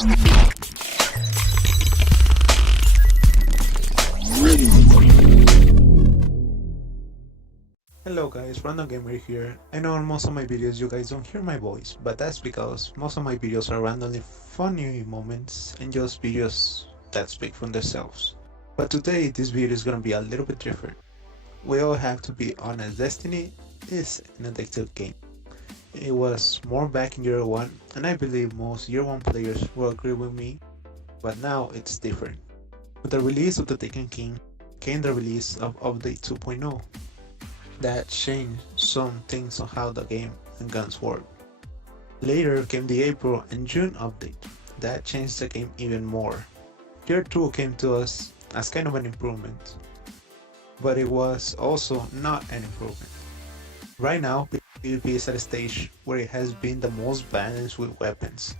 Hello guys, Random Gamer here. I know in most of my videos you guys don't hear my voice, but that's because most of my videos are randomly funny moments and just videos that speak from themselves. But today this video is gonna be a little bit different. We all have to be honest, Destiny is an addictive game. It was more back in year 1 and I believe most year 1 players will agree with me, but now it's different. With the release of the Taken King came the release of Update 2.0. That changed some things on how the game and guns work. Later came the April and June update. That changed the game even more. Year 2 came to us as kind of an improvement, but it was also not an improvement. Right now, PvP is at a stage where it has been the most balanced with weapons,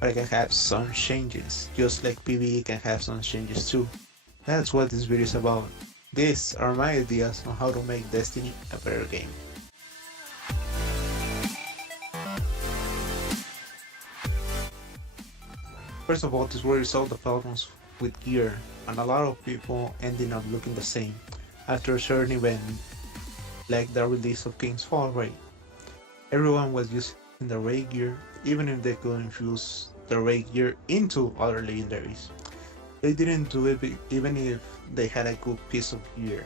but it can have some changes, just like PvE can have some changes too. That's what this video is about. These are my ideas on how to make Destiny a better game. First of all, this will resolve the problems with gear, and a lot of people ending up looking the same after a certain event, like the release of King's Fall raid. Everyone was using the raid gear, even if they could infuse the raid gear into other legendaries. They didn't do it even if they had a good piece of gear.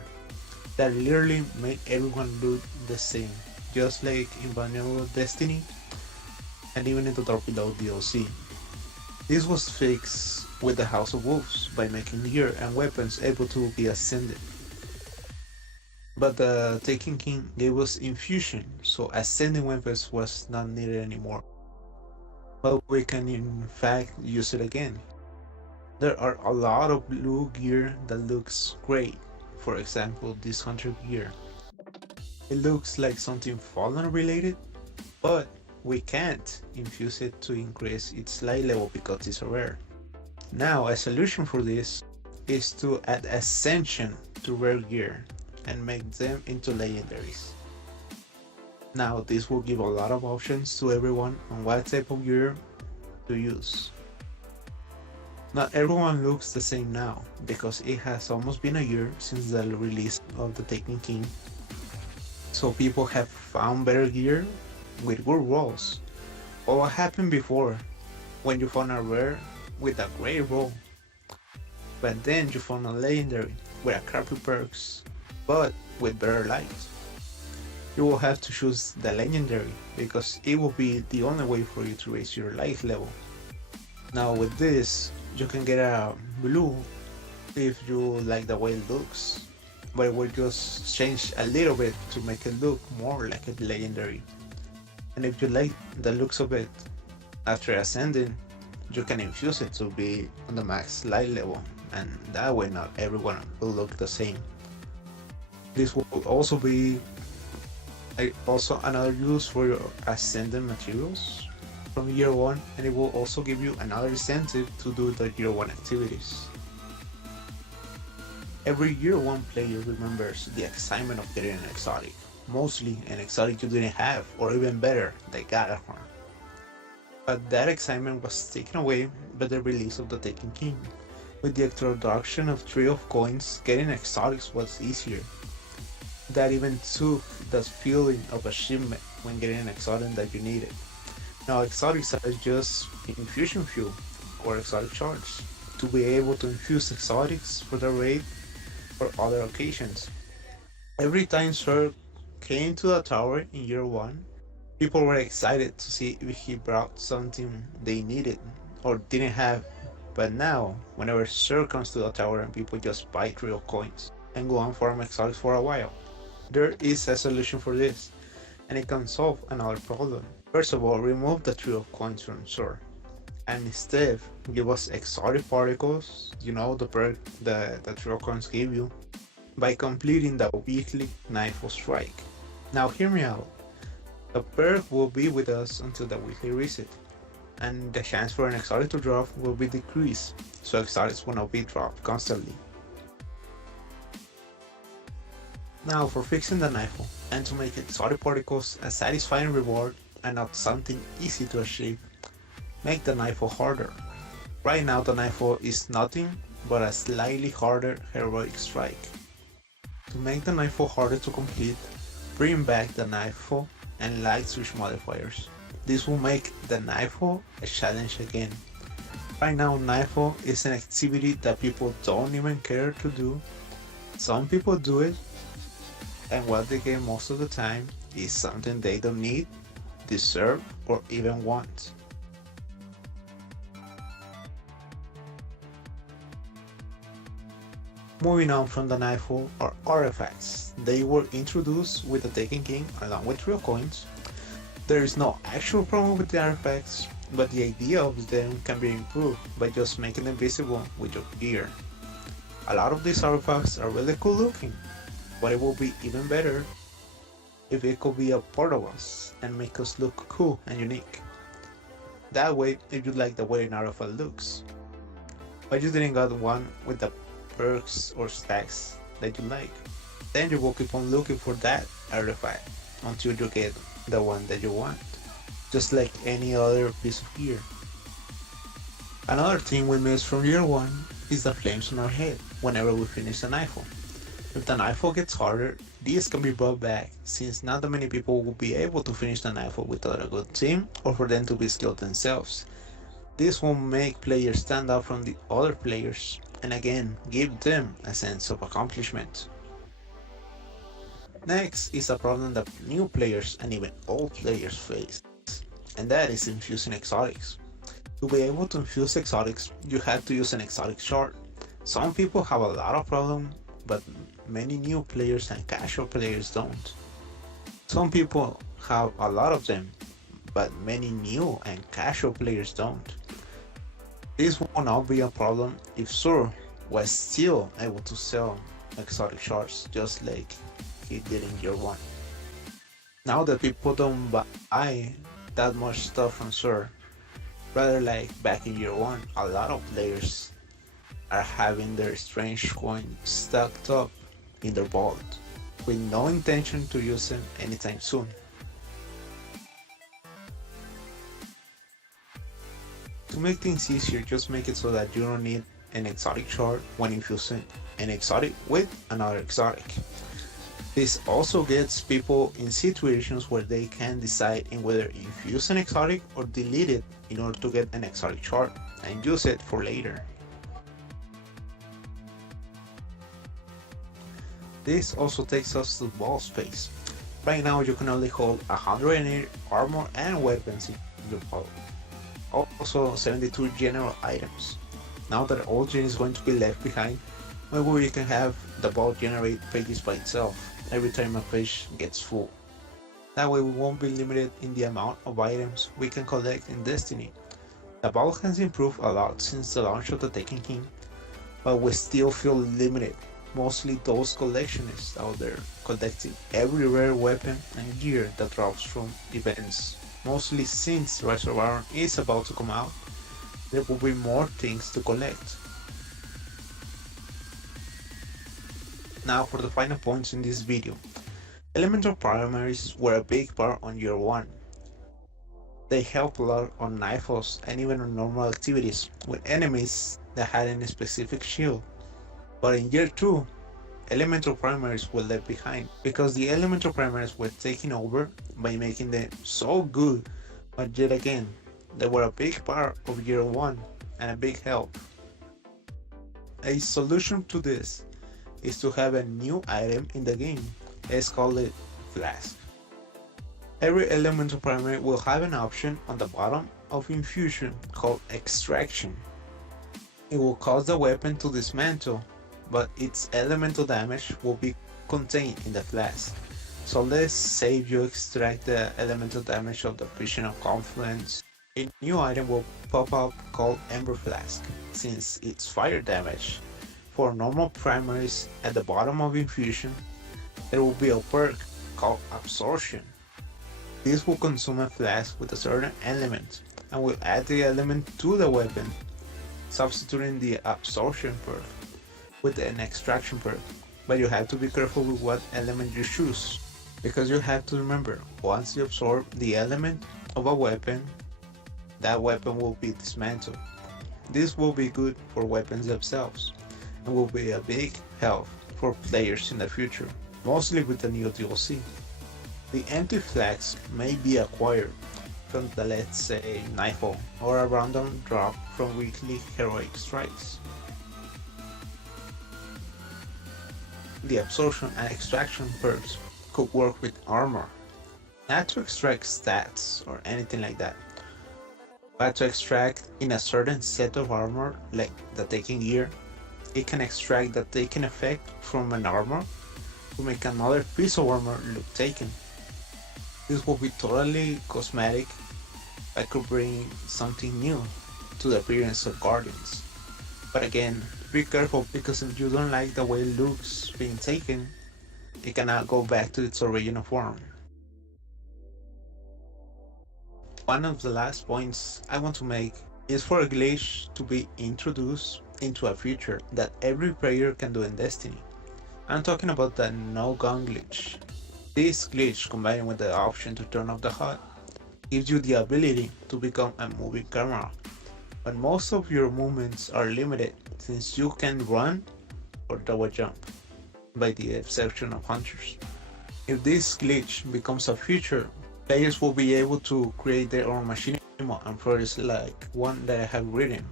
That literally made everyone look the same, just like in vanilla Destiny and even in the Torpedo DLC. This was fixed with the House of Wolves by making gear and weapons able to be ascended. But the Taken King gave us infusion, so ascending weapons was not needed anymore. But we can in fact use it again. There are a lot of blue gear that looks great. For example, this hunter gear. It looks like something fallen related, but we can't infuse it to increase its light level because it's rare. Now a solution for this is to add ascension to rare gear and make them into legendaries. Now this will give a lot of options to everyone on what type of gear to use. Not everyone looks the same now, because it has almost been a year since the release of the Taken King. So people have found better gear with good rolls. Or what happened before, when you found a rare with a great roll, but then you found a legendary with a crappy perks, but with better light. You will have to choose the legendary, because it will be the only way for you to raise your life level. Now with this, you can get a blue if you like the way it looks, but it will just change a little bit to make it look more like a legendary. And if you like the looks of it, after ascending, you can infuse it to be on the max light level, and that way not everyone will look the same. This will also be also another use for your ascending materials from year 1, and it will also give you another incentive to do the year 1 activities. Every year 1 player remembers the excitement of getting an exotic, mostly an exotic you didn't have, or even better, the Gagahorn. But that excitement was taken away by the release of the Taken King. With the introduction of Tree of Coins, getting exotics was easier. That even took the feeling of achievement when getting an exotic that you needed. Now exotics are just infusion fuel or exotic charge to be able to infuse exotics for the raid or other occasions. Every time Sir came to the tower in year 1, people were excited to see if he brought something they needed or didn't have. But now, whenever Sir comes to the tower and people just buy Tree of Coins and go on farm exotics for a while. There is a solution for this, and it can solve another problem. First of all, remove the Tree of Coins from Sir, and instead give us exotic particles, you know, the perk the Tree of Coins give you, by completing the weekly Nightfall Strike. Now hear me out, the perk will be with us until the weekly reset, and the chance for an exotic to drop will be decreased, so exotics will not be dropped constantly. Now for fixing the Nightfall, and to make exotic particles a satisfying reward and not something easy to achieve, make the Nightfall harder. Right now the Nightfall is nothing but a slightly harder heroic strike. To make the Nightfall harder to complete, bring back the Nightfall and light switch modifiers. This will make the Nightfall a challenge again. Right now Nightfall is an activity that people don't even care to do. Some people do it, and what they get most of the time is something they don't need, deserve, or even want. Moving on from the Nightfall are artifacts. They were introduced with the Taken King along with real coins. There is no actual problem with the artifacts, but the idea of them can be improved by just making them visible with your gear. A lot of these artifacts are really cool looking, but it will be even better if it could be a part of us and make us look cool and unique. That way, if you like the way an artifact looks, but you didn't got one with the perks or stacks that you like, then you will keep on looking for that artifact until you get the one that you want, just like any other piece of gear. Another thing we miss from year 1 is the flames on our head whenever we finish the Nightfall. If the Nightfall gets harder, these can be brought back, since not that many people will be able to finish the Nightfall without a good team or for them to be skilled themselves. This will make players stand out from the other players and again give them a sense of accomplishment. Next is a problem that new players and even old players face, and that is infusing exotics. To be able to infuse exotics, you have to use an exotic shard. Some people have a lot of problems, but many new players and casual players don't. Some people have a lot of them, but many new and casual players don't. This will not be a problem if Sur was still able to sell exotic shards just like he did in year 1. Now that people don't buy that much stuff from Sur, rather like back in year 1, a lot of players are having their strange coins stacked up in their vault with no intention to use them anytime soon. To make things easier, just make it so that you don't need an exotic shard when infusing an exotic with another exotic. This also gets people in situations where they can decide in whether infuse an exotic or delete it in order to get an exotic shard and use it for later. This also takes us to ball space. Right now you can only hold 108 armor and weapons in your ball. Also 72 general items. Now that all gen is going to be left behind, maybe we can have the ball generate pages by itself every time a page gets full. That way we won't be limited in the amount of items we can collect in Destiny. The ball has improved a lot since the launch of the Taken King, but we still feel limited, mostly those collectionists out there collecting every rare weapon and gear that drops from events. Mostly since Rise of Iron is about to come out, there will be more things to collect. Now for the final points in this video. Elemental primaries were a big part on year 1. They help a lot on Nightfalls and even on normal activities with enemies that had a specific shield. But in year 2, elemental primaries were left behind because the elemental primaries were taken over by making them so good, but yet again, they were a big part of year 1 and a big help. A solution to this is to have a new item in the game. Let's call it Flask. Every elemental primary will have an option on the bottom of infusion called Extraction. It will cause the weapon to dismantle, but its elemental damage will be contained in the flask. So let's say you extract the elemental damage of the Vision of Confluence. A new item will pop up called Ember Flask, since it's fire damage. For normal primaries at the bottom of infusion, there will be a perk called Absorption. This will consume a flask with a certain element and will add the element to the weapon, substituting the Absorption perk with an Extraction perk. But you have to be careful with what element you choose, because you have to remember, once you absorb the element of a weapon, that weapon will be dismantled. This will be good for weapons themselves and will be a big help for players in the future, mostly with the new DLC. The empty flags may be acquired from the, let's say, Nightfall or a random drop from weekly heroic strikes. The absorption and extraction perks could work with armor, not to extract stats or anything like that, but to extract in a certain set of armor, like the taken gear. It can extract the taken effect from an armor to make another piece of armor look taken. This will be totally cosmetic, but could bring something new to the appearance of Guardians. But again, be careful, because if you don't like the way it looks being taken, it cannot go back to its original form. One of the last points I want to make is for a glitch to be introduced into a feature that every player can do in Destiny. I'm talking about the no gun glitch. This glitch, combined with the option to turn off the HUD, gives you the ability to become a moving camera, but most of your movements are limited since you can run or double jump, by the exception of hunters. If this glitch becomes a feature, players will be able to create their own machinima and produce like one that I have written,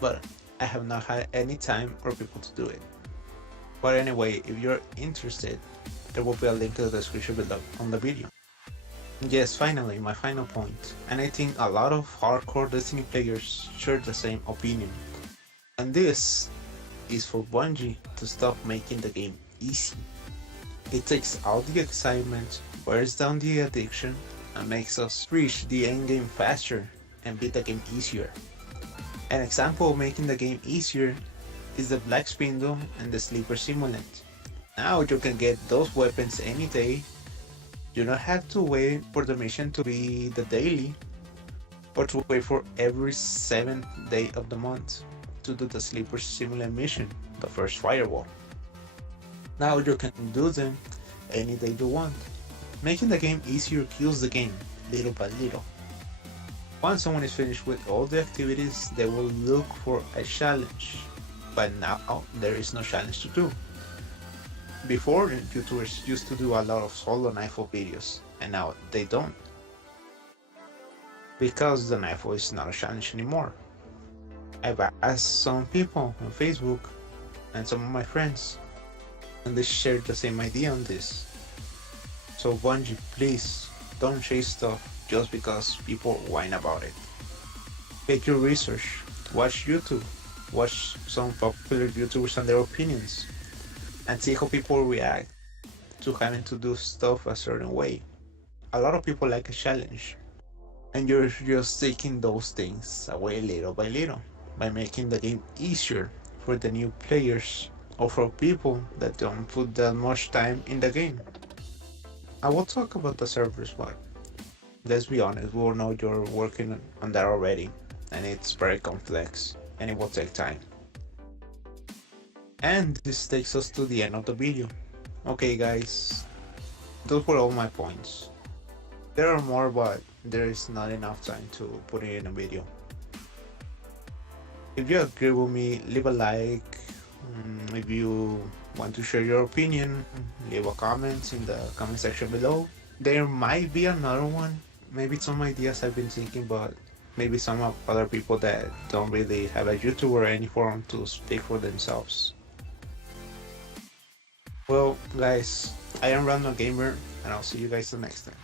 but I have not had any time or people to do it. But anyway, if you're interested, there will be a link to the description below on the video. Yes, finally, my final point, and I think a lot of hardcore Destiny players share the same opinion, and this is for Bungie to stop making the game easy. It takes out the excitement, wears down the addiction, and makes us reach the endgame faster and beat the game easier. An example of making the game easier is the Black Spindle and the Sleeper Simulant. Now you can get those weapons any day. You don't have to wait for the mission to be the daily, or to wait for every 7th day of the month to do the Sleeper Simulant mission, the first firewall. Now you can do them any day you want. Making the game easier kills the game, little by little. Once someone is finished with all the activities, they will look for a challenge, but now there is no challenge to do. Before, YouTubers used to do a lot of solo Nightfall videos, and now they don't, because the Nightfall is not a challenge anymore. I've asked some people on Facebook and some of my friends, and they shared the same idea on this. So Bungie, please don't chase stuff just because people whine about it. Make your research, watch YouTube, watch some popular YouTubers and their opinions, and see how people react to having to do stuff a certain way. A lot of people like a challenge, and you're just taking those things away little by little by making the game easier for the new players or for people that don't put that much time in the game. I will talk about the servers, but let's be honest, we all know you're working on that already, and it's very complex and it will take time. And this takes us to the end of the video. Okay guys, those were all my points. There are more, but there is not enough time to put it in a video. If you agree with me, leave a like. If you want to share your opinion, leave a comment in the comment section below. There might be another one, maybe some ideas I've been thinking, but maybe some of other people that don't really have a YouTube or any forum to speak for themselves. Well guys, I am Random Gamer, and I'll see you guys the next time.